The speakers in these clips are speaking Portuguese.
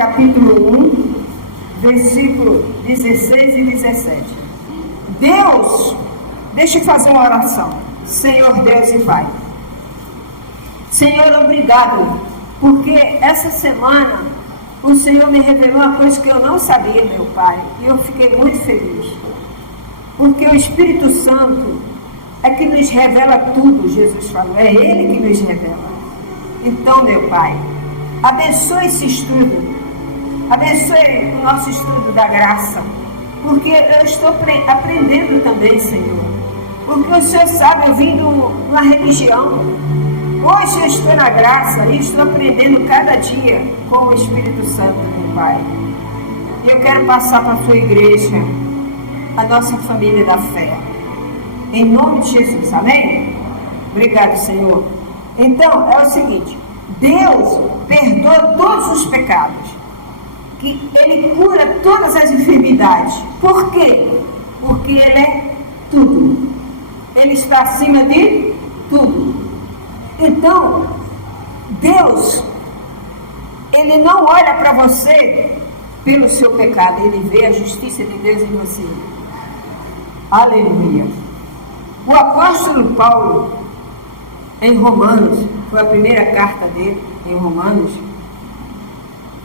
capítulo 1, versículo 16 e 17. Deus, deixa eu fazer uma oração. Senhor Deus e Pai, Senhor, obrigado, porque essa semana o Senhor me revelou uma coisa que eu não sabia, meu Pai, e eu fiquei muito feliz, porque o Espírito Santo é que nos revela tudo. Jesus falou, é Ele que nos revela. Então, meu Pai, abençoe esse estudo, abençoe o nosso estudo da graça, porque eu estou aprendendo também, Senhor, porque o Senhor sabe, eu vim de uma religião. Hoje eu estou na graça e estou aprendendo cada dia com o Espírito Santo, meu Pai. E eu quero passar para a sua igreja, a nossa família da fé, em nome de Jesus, amém? Obrigado, Senhor. Então, é o seguinte, Deus perdoa todos os pecados, que Ele cura todas as enfermidades. Por quê? Porque Ele é tudo. Ele está acima de tudo. Então, Deus, Ele não olha para você pelo seu pecado, Ele vê a justiça de Deus em você. Aleluia. O apóstolo Paulo, em Romanos, foi a primeira carta dele, em Romanos,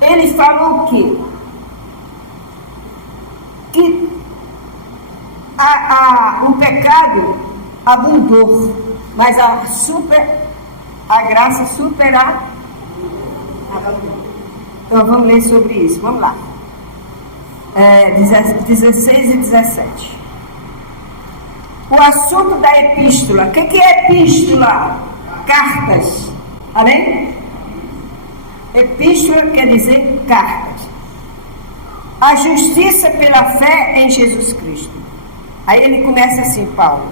ele falou o quê? Que o pecado abundou, mas a graça supera. Então vamos ler sobre isso, vamos lá. 16 e 17. O assunto da epístola. O que é epístola? Cartas. Amém? Epístola quer dizer cartas. A justiça pela fé em Jesus Cristo. Aí ele começa assim, Paulo.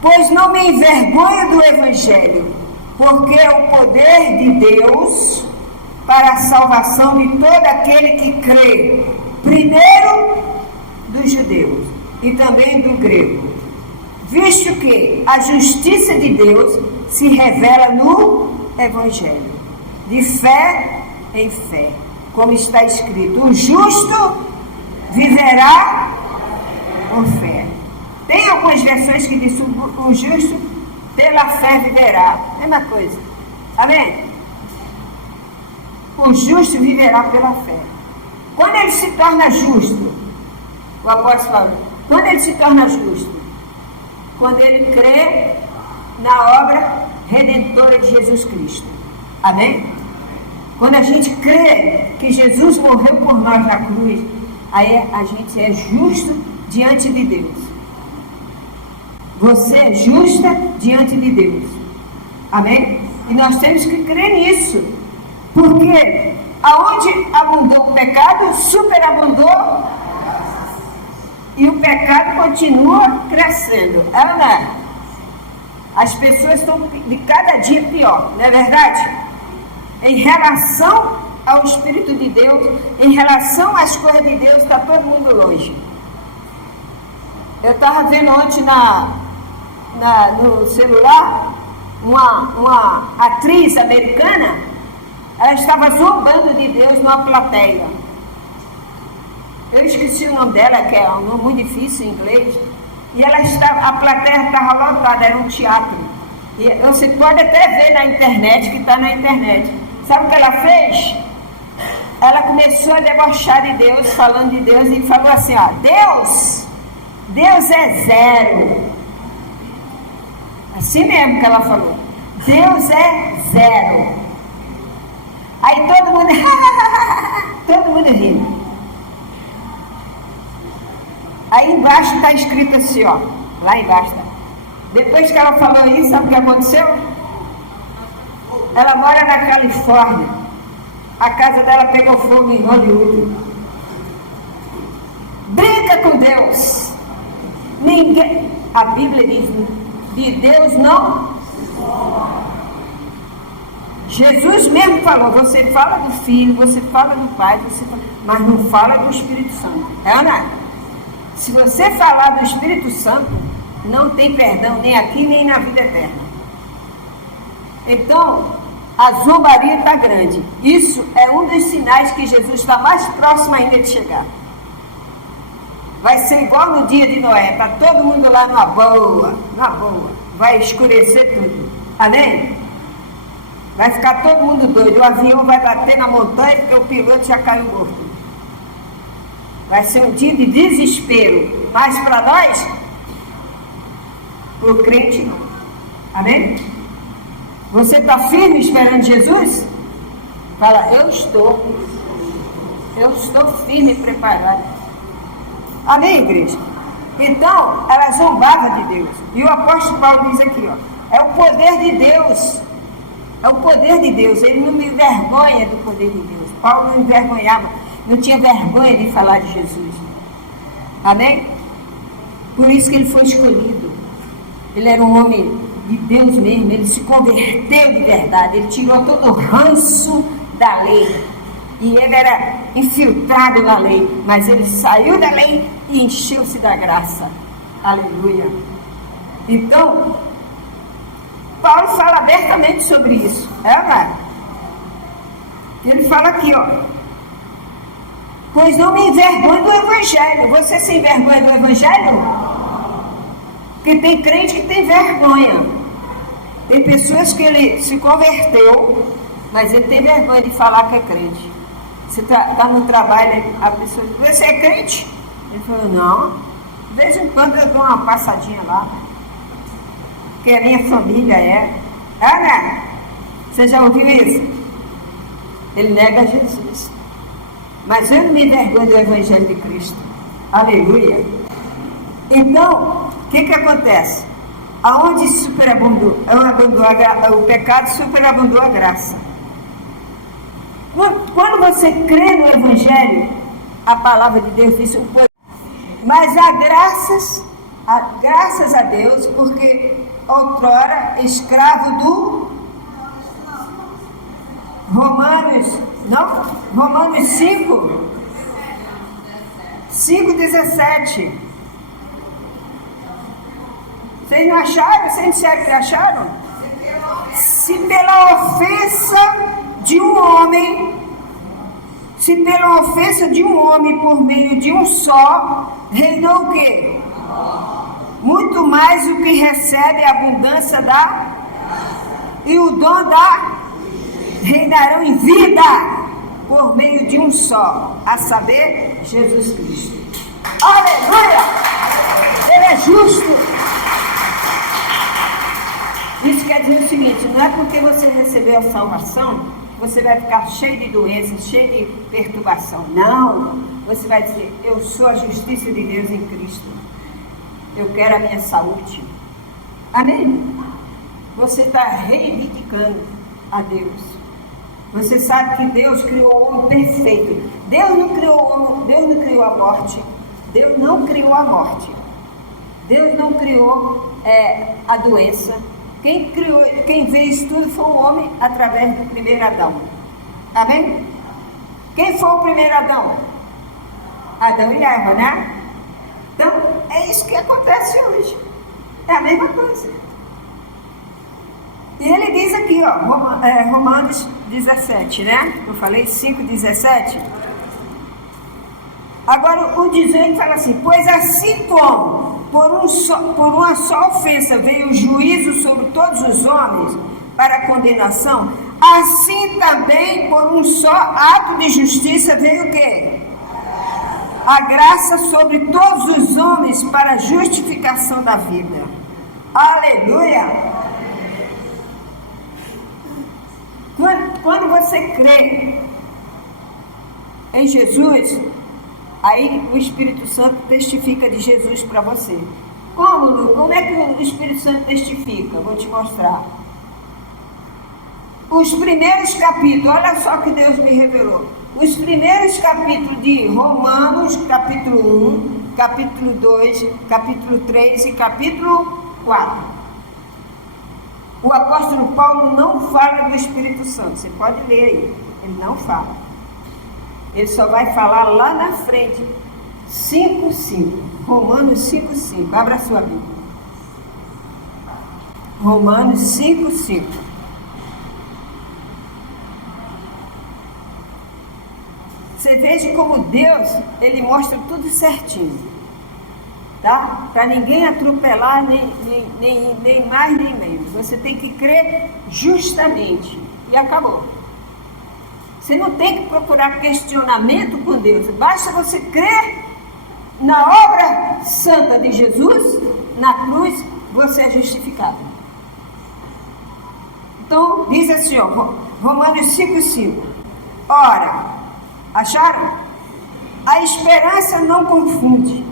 Pois não me envergonho do Evangelho, porque é o poder de Deus para a salvação de todo aquele que crê. Primeiro dos judeus e também do grego. Visto que a justiça de Deus se revela no Evangelho, de fé em fé, como está escrito, o justo viverá por fé. Tem algumas versões que dizem o justo pela fé viverá, mesma coisa, amém? O justo viverá pela fé. Quando ele se torna justo, o apóstolo fala, quando ele se torna justo, quando ele crê na obra redentora de Jesus Cristo. Amém? Quando a gente crê que Jesus morreu por nós na cruz, aí a gente é justo diante de Deus. Você é justa diante de Deus. Amém? E nós temos que crer nisso. Porque aonde abundou o pecado, superabundou. E o pecado continua crescendo. As pessoas estão de cada dia pior, não é verdade? Em relação ao Espírito de Deus, em relação às coisas de Deus, está todo mundo longe. Eu estava vendo ontem no celular uma atriz americana, ela estava zombando de Deus numa plateia. Eu esqueci o nome dela, que é um nome muito difícil em inglês. E a plateia estava lotada, era um teatro. E você pode até ver na internet, que está na internet. Sabe o que ela fez? Ela começou a debochar de Deus, falando de Deus, e falou assim, ó, Deus é zero. Assim mesmo que ela falou. Deus é zero. Aí todo mundo rindo. Aí embaixo está escrito assim, ó. Lá embaixo tá. Depois que ela falou isso, sabe o que aconteceu? Ela mora na Califórnia. A casa dela pegou fogo em Hollywood. Brinca com Deus. Ninguém. A Bíblia diz, de Deus não. Jesus mesmo falou, você fala do Filho, você fala do Pai, mas não fala do Espírito Santo. É ou não é? Se você falar do Espírito Santo, não tem perdão nem aqui nem na vida eterna. Então, a zombaria está grande. Isso é um dos sinais que Jesus está mais próximo ainda de chegar. Vai ser igual no dia de Noé, está todo mundo lá na boa. Vai escurecer tudo. Amém? Vai ficar todo mundo doido. O avião vai bater na montanha porque o piloto já caiu morto. Vai ser um dia de desespero. Mas para nós, para o crente não. Amém? Você está firme esperando Jesus? Fala, eu estou firme e preparado. Amém, igreja? Então, ela zombava de Deus. E o apóstolo Paulo diz aqui, ó, é o poder de Deus. É o poder de Deus. Ele não me envergonha do poder de Deus. Paulo não envergonhava, não tinha vergonha de falar de Jesus. Amém? Por isso que ele foi escolhido. Ele era um homem de Deus mesmo. Ele se converteu de verdade. Ele tirou todo o ranço da lei. E ele era infiltrado na lei. Mas ele saiu da lei e encheu-se da graça. Aleluia. Então, Paulo fala abertamente sobre isso. Ele fala aqui, ó. Pois não me envergonhe do Evangelho. Você se envergonha do Evangelho? Porque tem crente que tem vergonha. Tem pessoas que ele se converteu, mas ele tem vergonha de falar que é crente. Você está no trabalho, a pessoa diz, você é crente? Ele falou, não. De vez em quando eu dou uma passadinha lá. Porque a minha família é. Né? Você já ouviu isso? Ele nega Jesus. Mas eu não me envergonho do Evangelho de Cristo. Aleluia. Então, o que acontece? Aonde superabundou? O pecado superabundou a graça. Quando você crê no Evangelho, a palavra de Deus diz o poder. Mas há graças a Deus, porque outrora escravo do Romanos 5:17. Vocês não acharam? Vocês disseram que acharam? Se pela ofensa de um homem, por meio de um só, reinou o quê? Muito mais o que recebe a abundância e o dom reinarão em vida por meio de um só, a saber, Jesus Cristo. Aleluia! Ele é justo. Isso quer dizer o seguinte, não é porque você recebeu a salvação, você vai ficar cheio de doenças, cheio de perturbação. Não, você vai dizer, eu sou a justiça de Deus em Cristo. Eu quero a minha saúde. Amém? Você está reivindicando a Deus. Você sabe que Deus criou o homem perfeito. Deus não criou o homem, Deus não criou a morte. Deus não criou a morte. Deus não criou a doença. Quem fez isso tudo foi o homem através do primeiro Adão. Amém? Quem foi o primeiro Adão? Adão e Eva, né? Então, é isso que acontece hoje. É a mesma coisa. E ele diz aqui, ó, Romanos 17, né? Eu falei 5:17. Agora o 18 fala assim, pois assim como por uma só ofensa veio o juízo sobre todos os homens para a condenação, assim também por um só ato de justiça veio o quê? A graça sobre todos os homens para a justificação da vida. Aleluia! Quando você crê em Jesus, aí o Espírito Santo testifica de Jesus para você. Como, Lu? Como é que o Espírito Santo testifica? Vou te mostrar. Os primeiros capítulos, olha só que Deus me revelou. Os primeiros capítulos de Romanos, capítulo 1, capítulo 2, capítulo 3 e capítulo 4. O apóstolo Paulo não fala do Espírito Santo. Você pode ler aí. Ele não fala. Ele só vai falar lá na frente. 5:5. Romanos 5:5. Abra a sua Bíblia. Romanos 5:5. Você veja como Deus, Ele mostra tudo certinho. Tá? Para ninguém atropelar, nem mais nem menos. Você tem que crer justamente. E acabou. Você não tem que procurar questionamento com Deus. Basta você crer na obra santa de Jesus, na cruz, você é justificado. Então, diz assim, ó, Romanos 5,5. Ora, acharam? A esperança não confunde,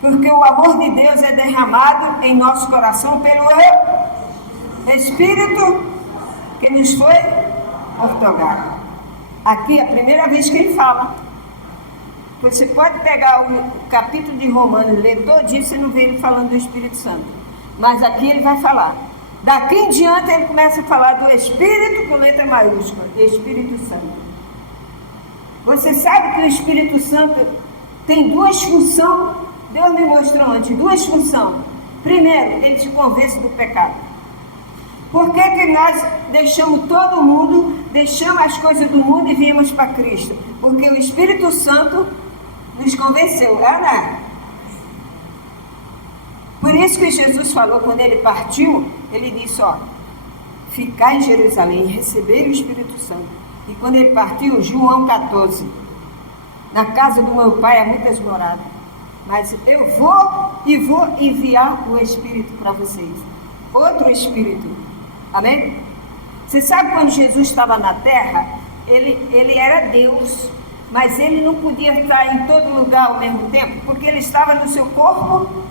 porque o amor de Deus é derramado em nosso coração pelo Espírito que nos foi otorgado. Aqui é a primeira vez que ele fala. Você pode pegar o capítulo de Romanos e ler todinho, você não vê ele falando do Espírito Santo. Mas aqui ele vai falar. Daqui em diante ele começa a falar do Espírito com letra maiúscula, Espírito Santo. Você sabe que o Espírito Santo tem duas funções. Deus me mostrou antes, duas funções. Primeiro, ele te convence do pecado. Por que nós deixamos todo mundo, deixamos as coisas do mundo e viemos para Cristo? Porque o Espírito Santo nos convenceu, né? Por isso que Jesus falou, quando ele partiu, ele disse, ó, ficar em Jerusalém e receber o Espírito Santo. E quando ele partiu, João 14, na casa do meu pai há muitas moradas, mas eu vou enviar o Espírito para vocês, outro Espírito, amém? Você sabe quando Jesus estava na terra, ele era Deus, mas ele não podia estar em todo lugar ao mesmo tempo, porque ele estava no seu corpo.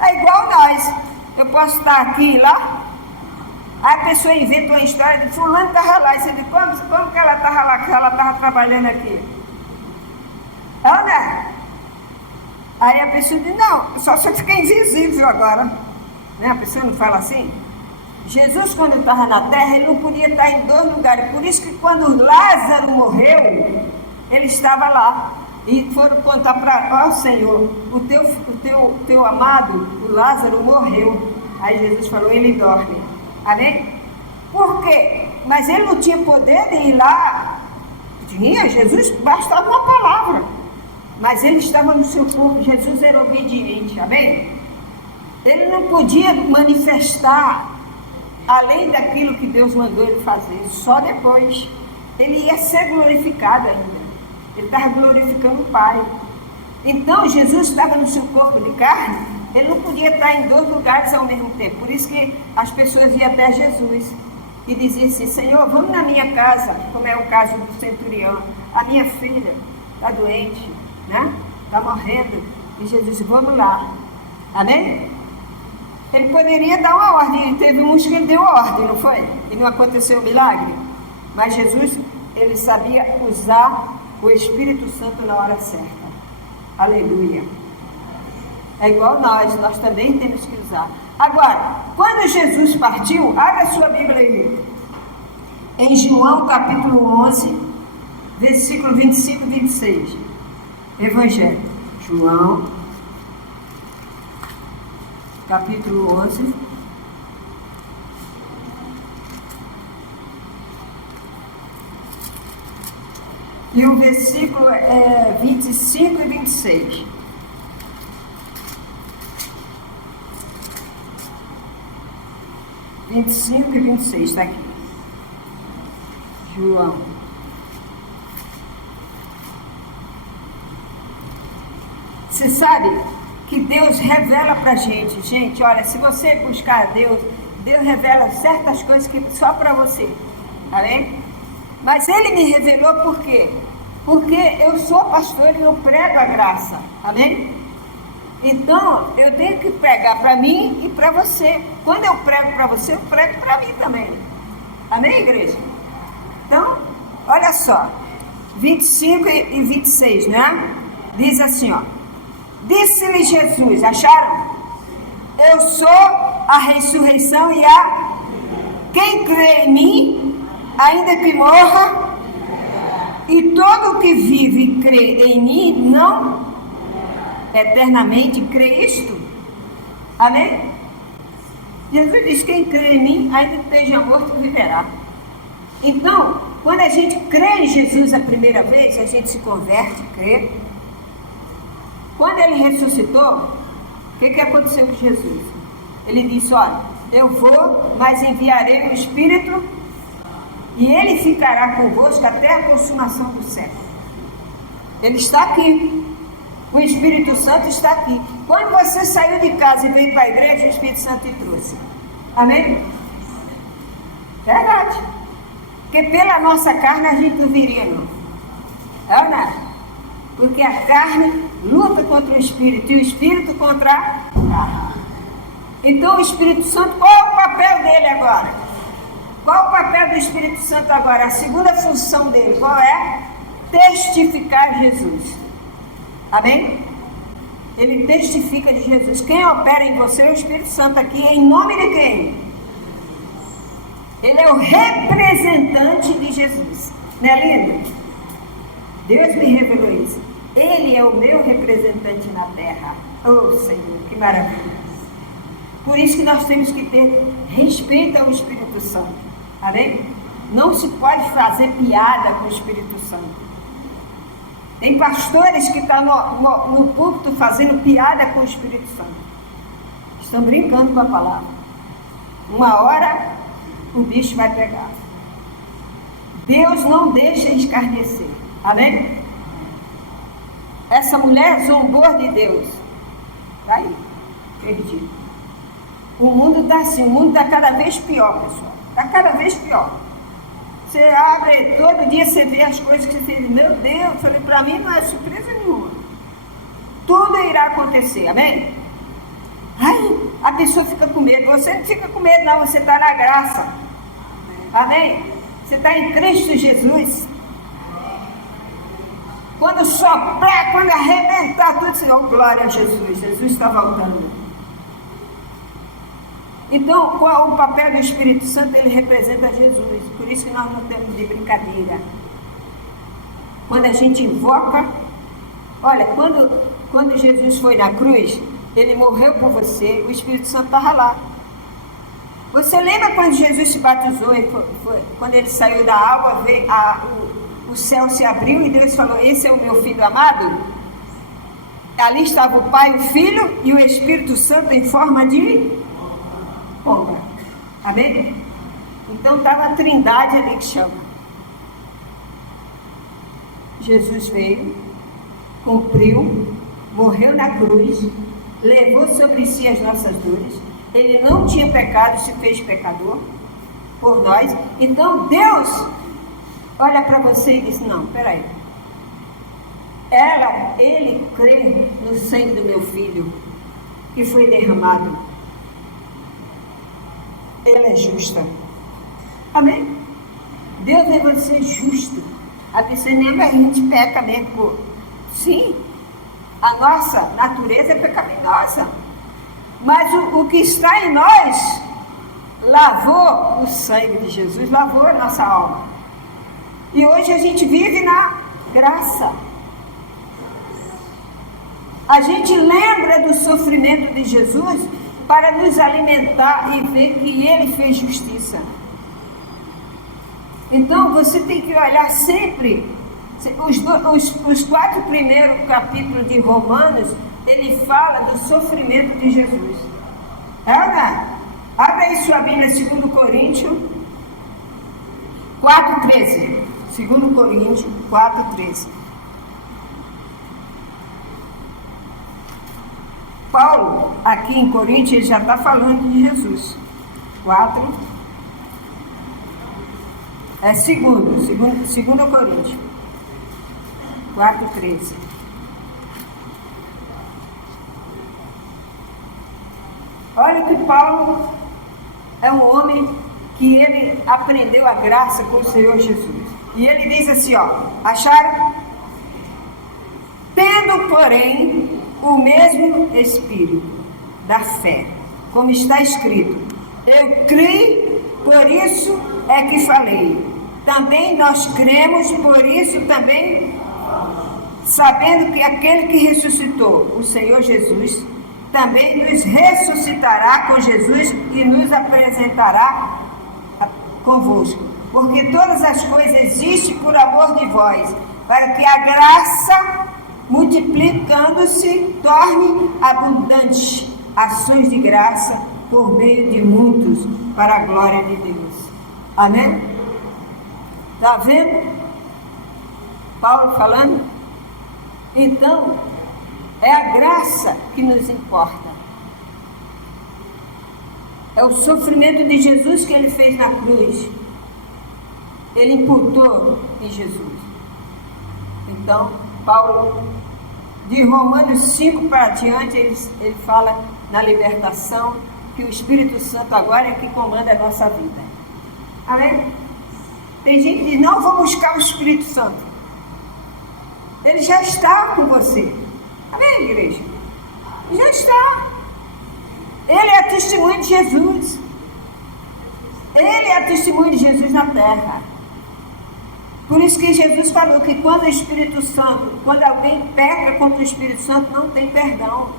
É igual nós. Eu posso estar aqui e lá. Aí a pessoa inventa uma história de fulano estava lá. E você diz, como que ela estava lá, que ela estava trabalhando aqui? Ana? Aí a pessoa diz, não, só se eu ficar invisível agora. Né? A pessoa não fala assim? Jesus, quando estava na terra, ele não podia estar em dois lugares. Por isso que quando Lázaro morreu, ele estava lá. E foram contar para, ó Senhor, o teu amado, o Lázaro, morreu. Aí Jesus falou, ele dorme. Amém? Por quê? Mas ele não tinha poder de ir lá. Tinha, Jesus bastava uma palavra. Mas ele estava no seu corpo, Jesus era obediente. Amém? Ele não podia manifestar além daquilo que Deus mandou ele fazer. Só depois. Ele ia ser glorificado ainda. Ele estava glorificando o Pai. Então, Jesus estava no seu corpo de carne, ele não podia estar em dois lugares ao mesmo tempo. Por isso que as pessoas iam até Jesus e diziam assim, Senhor, vamos na minha casa, como é o caso do centurião. A minha filha está doente, né? Está morrendo. E Jesus disse, vamos lá. Amém? Ele poderia dar uma ordem, teve uns que ele deu ordem, não foi? E não aconteceu o milagre. Mas Jesus, ele sabia usar o Espírito Santo na hora certa. Aleluia. É igual nós também temos que usar. Agora, quando Jesus partiu, abra a sua Bíblia aí. Em João capítulo 11, versículo 25 e 26. Evangelho. João, capítulo 11. E o versículo é 25 e 26. E 26, está aqui. João. Você sabe que Deus revela para a gente. Gente, olha, se você buscar Deus, Deus revela certas coisas que só para você. Amém? Mas Ele me revelou por quê? Porque eu sou pastor e eu prego a graça. Amém? Então, eu tenho que pregar para mim e para você. Quando eu prego para você, eu prego para mim também. Amém, igreja? Então, olha só. 25 e 26, né? Diz assim, ó. Disse-lhe Jesus, acharam? Eu sou a ressurreição e a... Quem crê em mim, ainda que morra, e todo o que vive e crê em mim, não eternamente crê isto. Amém? Jesus diz, quem crê em mim, ainda que esteja morto, viverá. Então, Quando a gente crê em Jesus a primeira vez, a gente se converte, crê. Quando ele ressuscitou, o que aconteceu com Jesus? Ele disse, olha, eu vou, mas enviarei o Espírito e ele ficará convosco até a consumação do século. Ele está aqui. O Espírito Santo está aqui. Quando você saiu de casa e veio para a igreja, o Espírito Santo te trouxe. Amém? Verdade. Porque pela nossa carne a gente não viria, não. É ou não? Porque a carne luta contra o Espírito e o Espírito contra a carne. Então o Espírito Santo, qual é o papel dele agora? Qual é o papel do Espírito Santo agora? A segunda função dele, qual é? Testificar Jesus. Amém? Ele testifica de Jesus. Quem opera em você é o Espírito Santo aqui, em nome de quem? Ele é o representante de Jesus. Não é lindo? Deus me revelou isso. Ele é o meu representante na terra. Oh Senhor, que maravilha. Por isso que nós temos que ter respeito ao Espírito Santo. Amém? Não se pode fazer piada com o Espírito Santo. Tem pastores que estão no púlpito fazendo piada com o Espírito Santo. Estão brincando com a palavra. Uma hora o bicho vai pegar. Deus não deixa escarnecer. Amém? Essa mulher zombou de Deus. Está aí, perdido. O mundo está assim, o mundo está cada vez pior, pessoal. Está cada vez pior. Você abre, todo dia você vê as coisas que você diz, meu Deus, falei, para mim não é surpresa nenhuma. Tudo irá acontecer, amém? Ai, a pessoa fica com medo. Você não fica com medo, não, você está na graça. Amém? Você está em Cristo Jesus. Quando soprar, quando arrebentar tudo, você diz, oh, glória a Jesus, Jesus está voltando. Então, qual o papel do Espírito Santo? Ele representa Jesus. Por isso que nós não temos de brincadeira. Quando a gente invoca, olha, quando Jesus foi na cruz, ele morreu por você, o Espírito Santo estava lá. Você lembra quando Jesus se batizou, quando ele saiu da água, o céu se abriu e Deus falou, esse é o meu filho amado? Ali estava o Pai, o Filho e o Espírito Santo em forma de pomba. Amém? Então estava a trindade ali que chama. Jesus veio, cumpriu, morreu na cruz, levou sobre si as nossas dores. Ele não tinha pecado, se fez pecador por nós. Então Deus olha para você e diz, não, peraí. Ele crê no sangue do meu filho que foi derramado. Ele é justa. Amém? Deus é você justo. A pessoa lembra, a gente peca mesmo. Sim, a nossa natureza é pecaminosa. Mas o que está em nós lavou o sangue de Jesus, lavou a nossa alma. E hoje a gente vive na graça. A gente lembra do sofrimento de Jesus para nos alimentar e ver que ele fez justiça. Então você tem que olhar sempre. Os 4 primeiros capítulos de Romanos, ele fala do sofrimento de Jesus. Abre aí sua Bíblia, 2 Coríntios 4,13. 2 Coríntios 4,13. Paulo, aqui em Coríntios, ele já está falando de Jesus. 4. É 2 Coríntios 4,13. Olha que Paulo é um homem que ele aprendeu a graça com o Senhor Jesus. E ele diz assim, ó, acharam? Tendo, porém, o mesmo Espírito da fé, como está escrito, eu criei, por isso é que falei. Também nós cremos, por isso também, sabendo que aquele que ressuscitou, o Senhor Jesus, também nos ressuscitará com Jesus e nos apresentará convosco. porque todas as coisas existem por amor de vós, para que a graça, multiplicando-se, torne abundante ações de graça por meio de muitos, para a glória de Deus. Amém? Está vendo? Paulo falando? Então, é a graça que nos importa. É o sofrimento de Jesus que ele fez na cruz. Ele imputou em Jesus. Então, Paulo, de Romanos 5 para diante, ele fala na libertação, que o Espírito Santo agora é que comanda a nossa vida. Amém? Tem gente que diz, não, vou buscar o Espírito Santo. Ele já está com você. Amém, igreja? Já está. Ele é testemunho de Jesus. Ele é testemunho de Jesus na terra. Por isso que Jesus falou que quando o Espírito Santo, quando alguém peca contra o Espírito Santo, não tem perdão.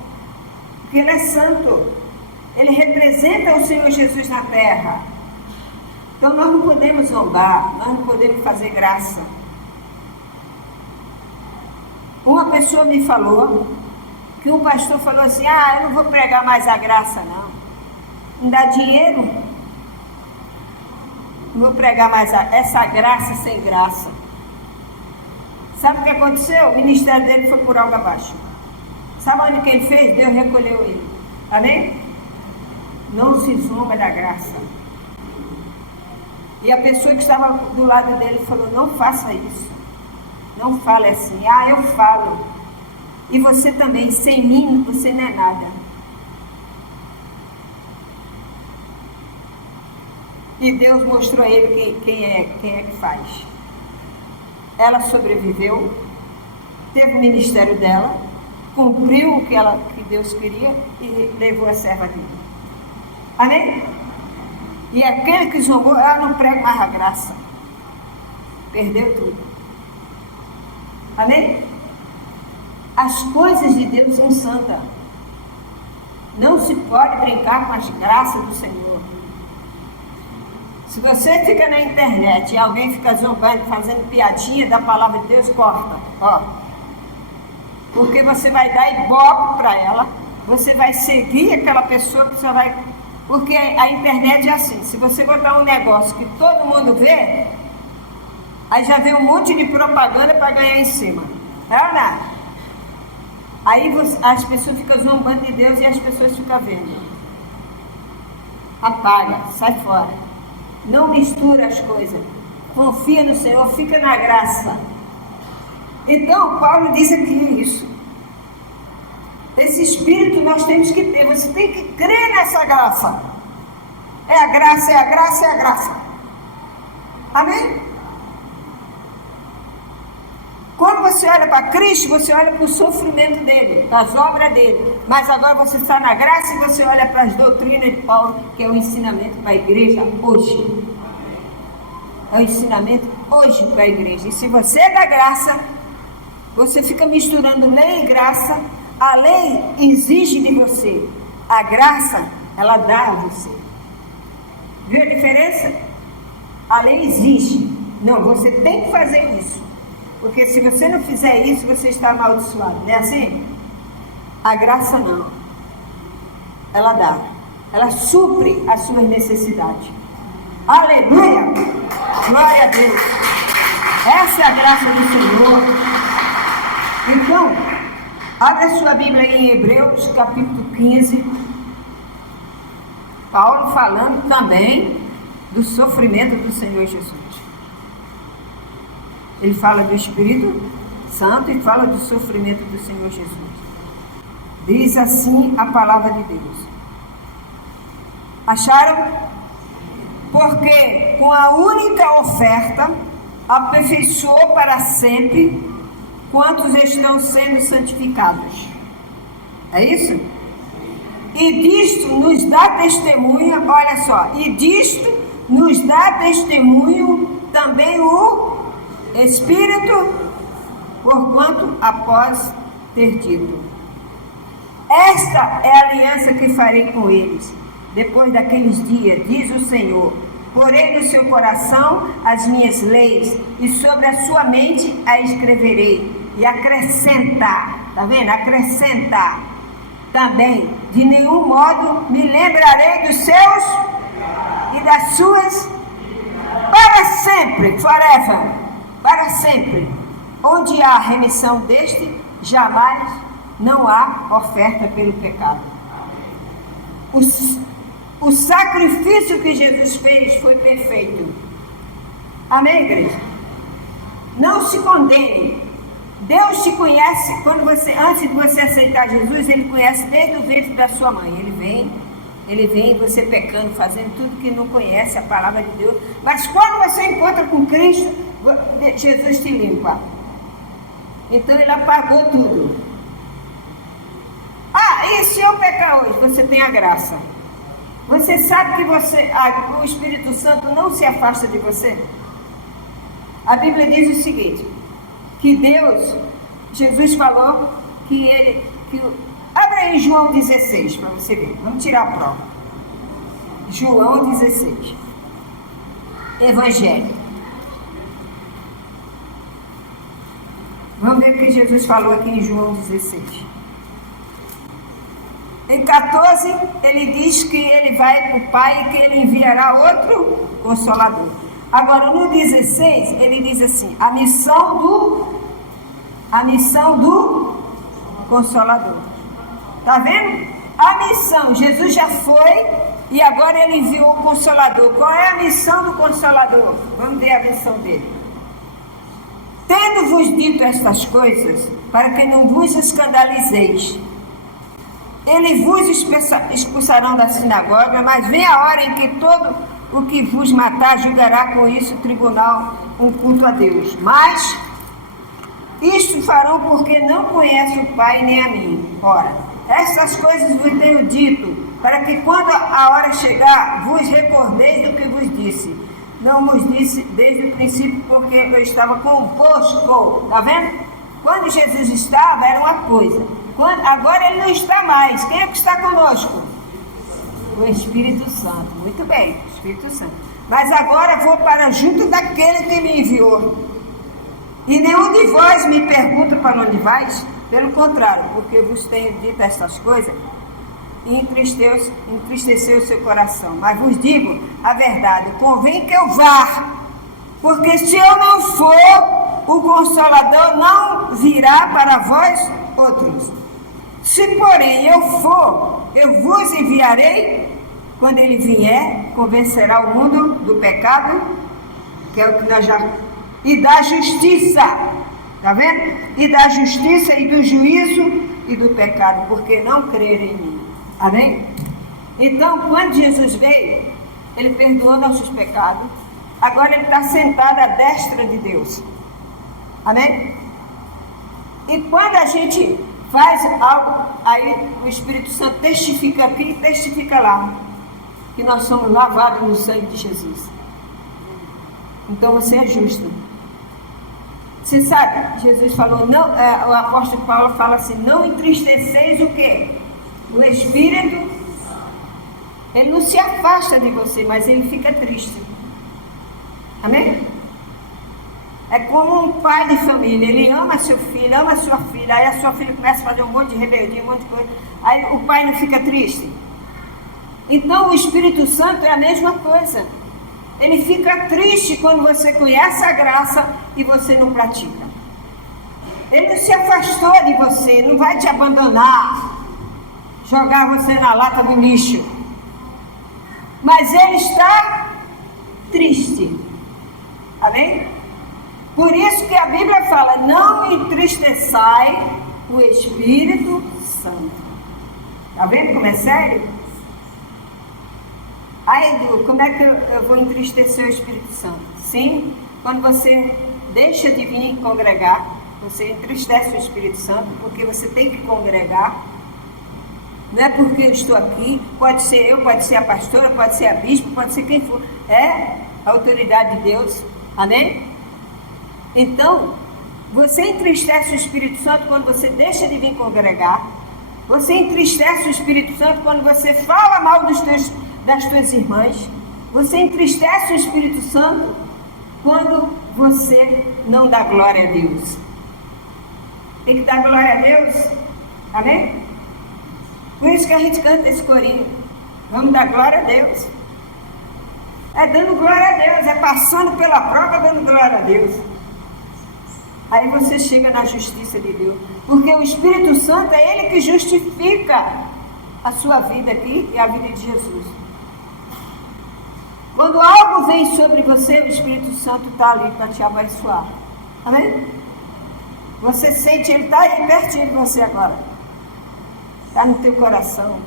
Porque ele é santo. Ele representa o Senhor Jesus na terra. Então nós não podemos zombar, nós não podemos fazer graça. Uma pessoa me falou que um pastor falou assim, eu não vou pregar mais a graça não. Não dá dinheiro. Não vou pregar mais essa graça sem graça. Sabe o que aconteceu? O ministério dele foi por água abaixo. Sabe onde que ele fez? Deus recolheu ele. Amém? Não se zomba da graça. E a pessoa que estava do lado dele falou, não faça isso. Não fale assim. Eu falo. E você também, sem mim, você não é nada. E Deus mostrou a ele quem é que faz. Ela sobreviveu, teve o ministério dela, cumpriu o que Deus queria e levou a serva dele. Amém? E aquele que zombou, não prega mais a graça. Perdeu tudo. Amém? As coisas de Deus são santas. Não se pode brincar com as graças do Senhor. Se você fica na internet e alguém fica zombando, fazendo piadinha da palavra de Deus, corta. Porque você vai dar ibope para ela, você vai seguir aquela pessoa, você vai... Porque a internet é assim, se você botar um negócio que todo mundo vê, aí já vem um monte de propaganda para ganhar em cima. É ou não? Aí as pessoas ficam zombando de Deus e as pessoas ficam vendo. Apaga, sai fora. Não mistura as coisas. Confia no Senhor, fica na graça. Então, Paulo diz aqui isso. Esse espírito nós temos que ter. Você tem que crer nessa graça. É a graça, é a graça, é a graça. Amém? Quando você olha para Cristo, você olha para o sofrimento dele, para as obras dele. Mas agora você está na graça e você olha para as doutrinas de Paulo, que é o ensinamento para a igreja hoje. É o ensinamento hoje para a igreja. E se você é da graça, você fica misturando lei e graça. A lei exige de você. A graça, ela dá a você. Viu a diferença? A lei exige. Não, você tem que fazer isso. Porque se você não fizer isso, você está amaldiçoado. Não é assim? A graça não. Ela dá. Ela supre as suas necessidades. Aleluia! Glória a Deus! Essa é a graça do Senhor. Então, abre a sua Bíblia aí em Hebreus, capítulo 15. Paulo falando também do sofrimento do Senhor Jesus. Ele fala do Espírito Santo e fala do sofrimento do Senhor Jesus. Diz assim a palavra de Deus. Acharam? Porque com a única oferta aperfeiçoou para sempre quantos estão sendo santificados. É isso? E disto nos dá testemunha, olha só, e disto nos dá testemunho também o Espírito, porquanto após ter dito: esta é a aliança que farei com eles, depois daqueles dias, diz o Senhor, Porei no seu coração as minhas leis, e sobre a sua mente a escreverei. E acrescentar, está vendo? Acrescentar também, de nenhum modo me lembrarei dos seus e das suas, para sempre, forever, para sempre. Onde há remissão deste, jamais não há oferta pelo pecado. O sacrifício que Jesus fez foi perfeito. Amém, igreja? Não se condene. Deus te conhece, antes de você aceitar Jesus, Ele conhece desde o ventre da sua mãe. Ele vem você pecando, fazendo tudo que não conhece a palavra de Deus. Mas quando você encontra com Cristo, Jesus te limpa. Então Ele apagou tudo. E se eu pecar hoje? Você tem a graça. Você sabe que o Espírito Santo não se afasta de você? A Bíblia diz o seguinte, que Jesus falou abra aí João 16 para você ver, vamos tirar a prova. João 16, Evangelho. Vamos ver o que Jesus falou aqui em João 16. Em 14, ele diz que ele vai para o Pai e que ele enviará outro Consolador. Agora, no 16, ele diz assim, a missão do Consolador. Está vendo? A missão, Jesus já foi e agora ele enviou o Consolador. Qual é a missão do Consolador? Vamos ver a missão dele. Tendo-vos dito estas coisas, para que não vos escandalizeis, eles vos expulsarão da sinagoga, mas vem a hora em que todo o que vos matar julgará com isso o tribunal um culto a Deus. Mas isto farão porque não conhecem o Pai nem a mim. Ora, estas coisas vos tenho dito, para que quando a hora chegar, vos recordeis do que vos disse. Não vos disse desde o princípio, porque eu estava convosco. Está vendo? Quando Jesus estava, era uma coisa. Agora ele não está mais. Quem é que está conosco? O Espírito Santo. Muito bem, o Espírito Santo. Mas agora vou para junto daquele que me enviou. E nenhum de vós me pergunta para onde vais. Pelo contrário, porque vos tenho dito estas coisas, e entristeceu o seu coração. Mas vos digo a verdade, convém que eu vá. Porque se eu não for, o Consolador não virá para vós outros. Se, porém, eu for, eu vos enviarei. Quando ele vier, convencerá o mundo do pecado, que é o que nós já... E da justiça. Está vendo? E da justiça e do juízo e do pecado, porque não creram em mim. Amém? Então, quando Jesus veio, ele perdoou nossos pecados. Agora ele está sentado à destra de Deus. Amém? E quando a gente faz algo, aí o Espírito Santo testifica aqui e testifica lá, que nós somos lavados no sangue de Jesus. Então você é justo. Você sabe, Jesus falou, não, o apóstolo Paulo fala assim, não entristeceis o quê? O Espírito. Ele não se afasta de você, mas ele fica triste. Amém? É como um pai de família, ele ama seu filho, ama sua filha, aí a sua filha começa a fazer um monte de rebeldia, um monte de coisa, aí o pai não fica triste. Então o Espírito Santo é a mesma coisa. Ele fica triste quando você conhece a graça e você não pratica. Ele não se afastou de você, não vai te abandonar, jogar você na lata do lixo. Mas ele está triste. Amém? Por isso que a Bíblia fala, não entristeçai o Espírito Santo. Está vendo como é sério? Aí, Edu, como é que eu vou entristecer o Espírito Santo? Sim, quando você deixa de vir congregar, você entristece o Espírito Santo, porque você tem que congregar. Não é porque eu estou aqui, pode ser eu, pode ser a pastora, pode ser a bispo, pode ser quem for. É a autoridade de Deus. Amém? Então, você entristece o Espírito Santo quando você deixa de vir congregar. Você entristece o Espírito Santo quando você fala mal das tuas irmãs. Você entristece o Espírito Santo quando você não dá glória a Deus. Tem que dar glória a Deus. Amém? Por isso que a gente canta esse corinho. Vamos dar glória a Deus. É dando glória a Deus, é passando pela prova dando glória a Deus. Aí você chega na justiça de Deus. Porque o Espírito Santo é Ele que justifica a sua vida aqui e a vida de Jesus. Quando algo vem sobre você, o Espírito Santo está ali para te abençoar. Amém? Você sente, Ele está aí pertinho de você agora. Está no teu coração.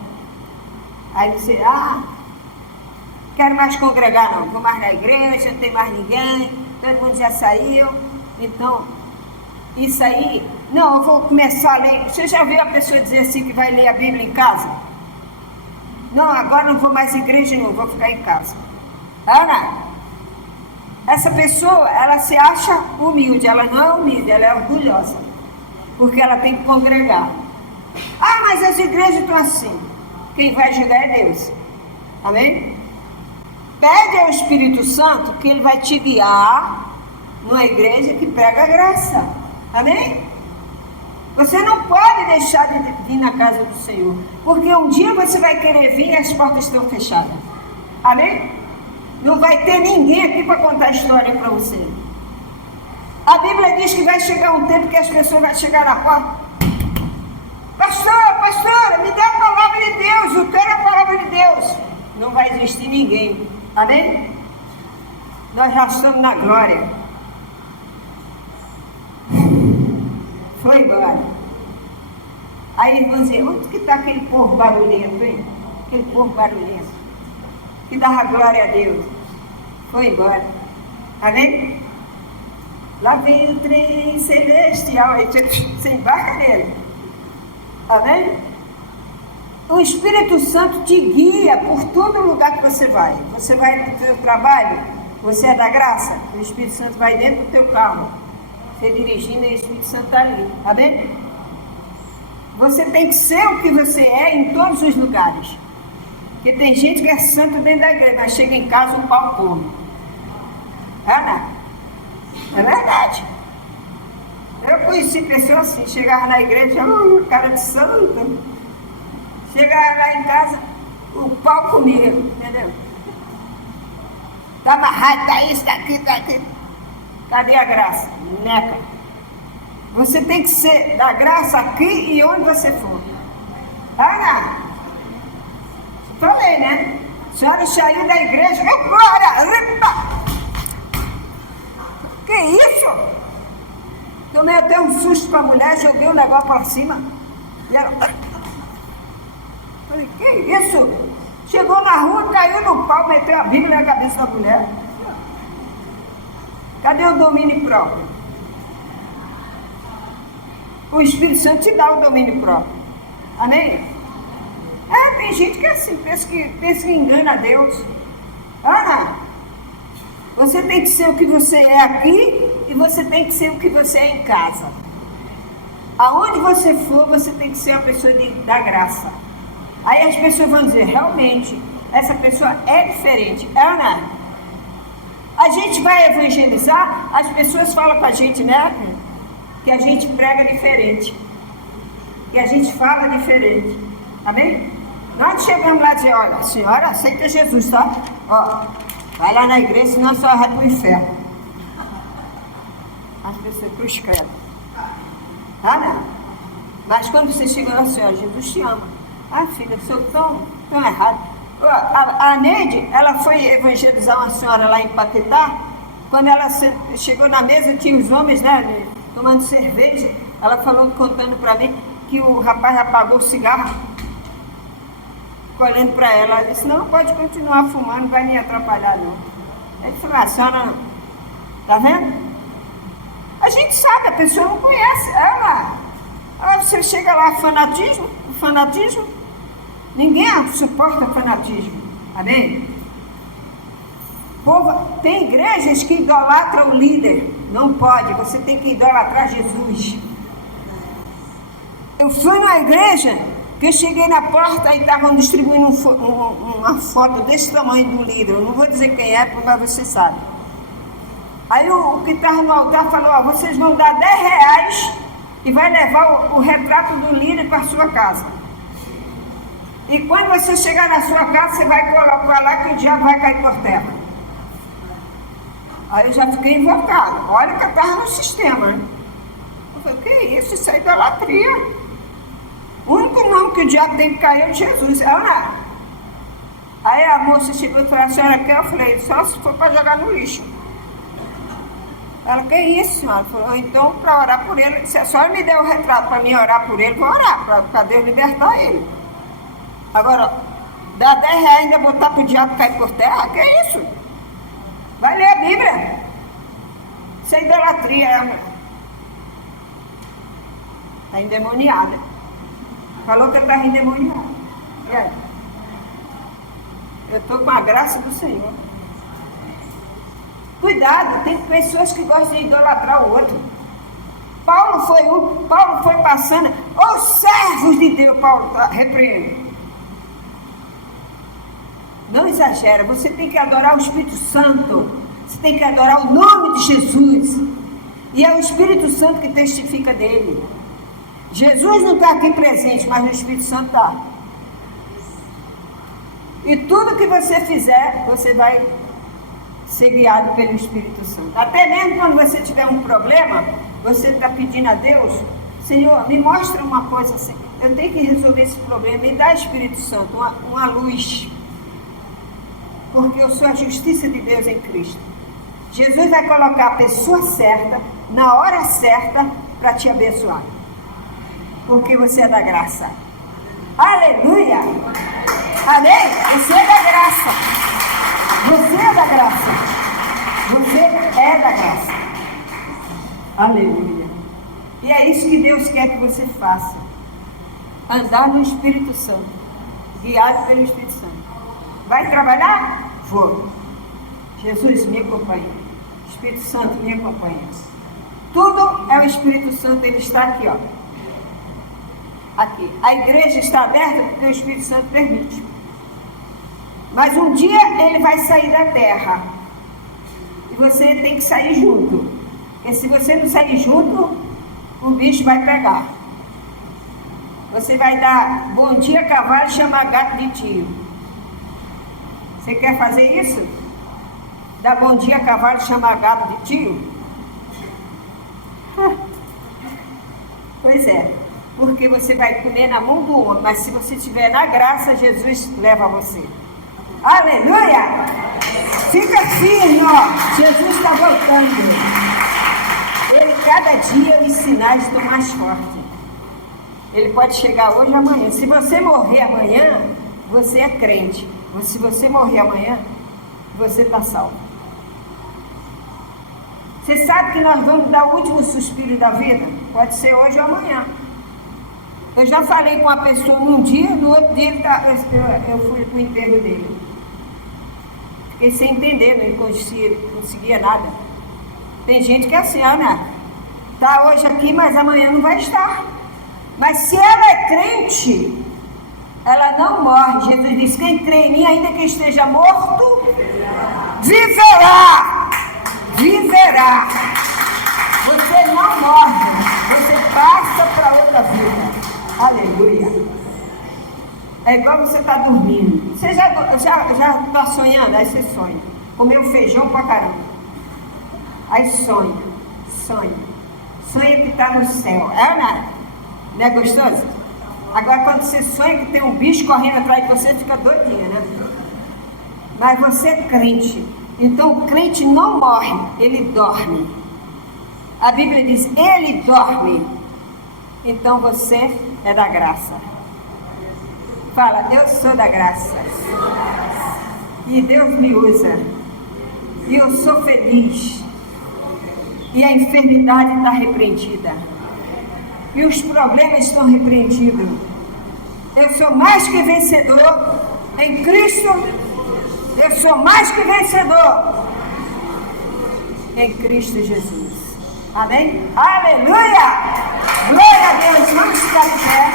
Aí você, quero mais congregar não, vou mais na igreja, não tem mais ninguém, todo mundo já saiu. Então, isso aí, não, eu vou começar a ler. Você já viu a pessoa dizer assim que vai ler a Bíblia em casa? Não, agora não vou mais à igreja não, vou ficar em casa. Ana, essa pessoa, ela se acha humilde, ela não é humilde, ela é orgulhosa, porque ela tem que congregar. Mas as igrejas estão assim. Quem vai julgar é Deus. Amém? Pede ao Espírito Santo que Ele vai te guiar numa igreja que prega a graça. Amém? Você não pode deixar de vir na casa do Senhor, porque um dia você vai querer vir e as portas estão fechadas. Amém? Não vai ter ninguém aqui para contar história para você. A Bíblia diz que vai chegar um tempo que as pessoas vão chegar na porta. Pastora, me dê a palavra de Deus, eu quero a palavra de Deus. Não vai existir ninguém. Amém? Nós já estamos na glória. Foi embora. Aí vão dizer, onde que está aquele povo barulhento, hein? Aquele povo barulhento que dava glória a Deus. Foi embora. Amém? Lá vem o trem celestial. Aí você embarca nele. Amém? O Espírito Santo te guia por todo lugar que você vai. Você vai para o seu trabalho, você é da graça, o Espírito Santo vai dentro do teu carro. Você dirigindo e o Espírito Santo está ali. Amém? Você tem que ser o que você é em todos os lugares. Porque tem gente que é santo dentro da igreja, mas chega em casa um pau come. É verdade. Eu conheci pessoas assim, chegava na igreja, cara de santo. Chegava lá em casa, o pau comia, entendeu? Tá amarrado, tá isso, tá aqui. Cadê a graça? Neca. Você tem que ser da graça aqui e onde você for. Falei, né? A senhora saiu da igreja, glória! Que isso? Tomei até um susto para a mulher, joguei o negócio para cima. E ela... Falei, que isso? Chegou na rua, caiu no pau, meteu a Bíblia na cabeça da mulher. Cadê o domínio próprio? O Espírito Santo te dá o domínio próprio. Amém? Tem gente que é assim, pensa que engana a Deus. Você tem que ser o que você é aqui e você tem que ser o que você é em casa. Aonde você for, você tem que ser a pessoa da graça. Aí as pessoas vão dizer, realmente, essa pessoa é diferente. A gente vai evangelizar, as pessoas falam com a gente, né? Que a gente prega diferente. Que a gente fala diferente. Amém? Nós chegamos lá e dizemos, olha, a senhora aceita Jesus, tá? Vai lá na igreja, senão a senhora vai para o inferno. As pessoas cruz credo. Mas quando você chega lá, senhora, Jesus te ama. Filha, eu sou tão errado. A Neide, ela foi evangelizar uma senhora lá em Paquetá. Quando ela chegou na mesa, tinha os homens, né, tomando cerveja. Ela falou, contando para mim, que o rapaz apagou o cigarro. Olhando para ela, ela disse, não, pode continuar fumando, não vai me atrapalhar não. Ele falou, a senhora não. Tá vendo? A gente sabe, a pessoa não conhece. Você chega lá, fanatismo, ninguém suporta fanatismo. Amém? Tem igrejas que idolatram o líder. Não pode, você tem que idolatrar Jesus. Eu fui na igreja Que eu cheguei na porta e estavam distribuindo uma foto desse tamanho do líder. Eu não vou dizer quem é, mas você sabe. Aí o que estava no altar falou, ó, vocês vão dar R$10 e vai levar o retrato do líder para a sua casa. E quando você chegar na sua casa, você vai colocar lá que o diabo vai cair por terra. Aí eu já fiquei invocado. Olha que eu estava no sistema. Né? Eu falei, que isso? Isso é idolatria. O único nome que o diabo tem que cair é Jesus. Aí a moça chegou e falou, a senhora quer? Eu falei, só se for para jogar no lixo. Ela, que isso, senhora? Falou, então para orar por ele, se a senhora me der o retrato para mim orar por ele, vou orar, para Deus libertar ele. Agora, dá R$10 e ainda botar para o diabo cair por terra? Que isso? Vai ler a Bíblia. Isso é idolatria. Está endemoniada. Falou que está endemoniada. E aí? Eu estou com a graça do Senhor. Cuidado, tem pessoas que gostam de idolatrar o outro. Paulo foi passando, os servos de Deus, Paulo está repreendendo. Não exagera, você tem que adorar o Espírito Santo, você tem que adorar o nome de Jesus, e é o Espírito Santo que testifica dele. Jesus não está aqui presente, mas o Espírito Santo está. E tudo que você fizer, você vai ser guiado pelo Espírito Santo. Até mesmo quando você tiver um problema, você está pedindo a Deus, Senhor, me mostra uma coisa assim, eu tenho que resolver esse problema, me dá Espírito Santo, uma luz, porque eu sou a justiça de Deus em Cristo. Jesus vai colocar a pessoa certa, na hora certa, para te abençoar, porque você é da graça. Aleluia! Amém? Você é da graça. Você é da graça. Você é da graça. Aleluia. E é isso que Deus quer que você faça. Andar no Espírito Santo. Guiado pelo Espírito Santo. Vai trabalhar? Vou. Jesus me acompanha. Espírito Santo me acompanha. Tudo é o Espírito Santo. Ele está aqui, ó. Aqui. A igreja está aberta porque o Espírito Santo permite. Mas um dia ele vai sair da terra. E você tem que sair junto. Porque se você não sair junto, o bicho vai pegar. Você vai dar bom dia cavalo e chamar gato de tio. Você quer fazer isso? Dar bom dia cavalo e chamar gato de tio? Pois é. Porque você vai comer na mão do outro. Mas se você estiver na graça, Jesus leva você. Aleluia! Fica firme, ó. Jesus está voltando. Ele, cada dia, os sinais estão mais fortes. Ele pode chegar hoje ou amanhã. Se você morrer amanhã, você é crente. Se você morrer amanhã, você está salvo. Você sabe que nós vamos dar o último suspiro da vida? Pode ser hoje ou amanhã. Eu já falei com a pessoa num dia, no outro dia eu fui para o enterro dele. Fiquei sem entender, não conseguia nada. Tem gente que é assim, Ana, está hoje aqui, mas amanhã não vai estar. Mas se ela é crente, ela não morre. Jesus disse, quem crê em mim, ainda que esteja morto, viverá. Viverá. Você não morre, você passa para outra vida. Aleluia. É igual você está dormindo. Você já está sonhando? Aí você sonha. Comeu feijão pra caramba. Aí sonha. Sonha que está no céu. É ou não? Não é gostoso? Agora quando você sonha que tem um bicho correndo atrás de você, fica doidinha, né? Mas você é crente. Então o crente não morre, ele dorme. A Bíblia diz, ele dorme. Então você é da graça. Fala, eu sou da graça. E Deus me usa. E eu sou feliz. E a enfermidade está repreendida. E os problemas estão repreendidos. Eu sou mais que vencedor em Cristo. Eu sou mais que vencedor em Cristo Jesus. Amém? Aleluia! Glória a Deus! Vamos ficar de pé.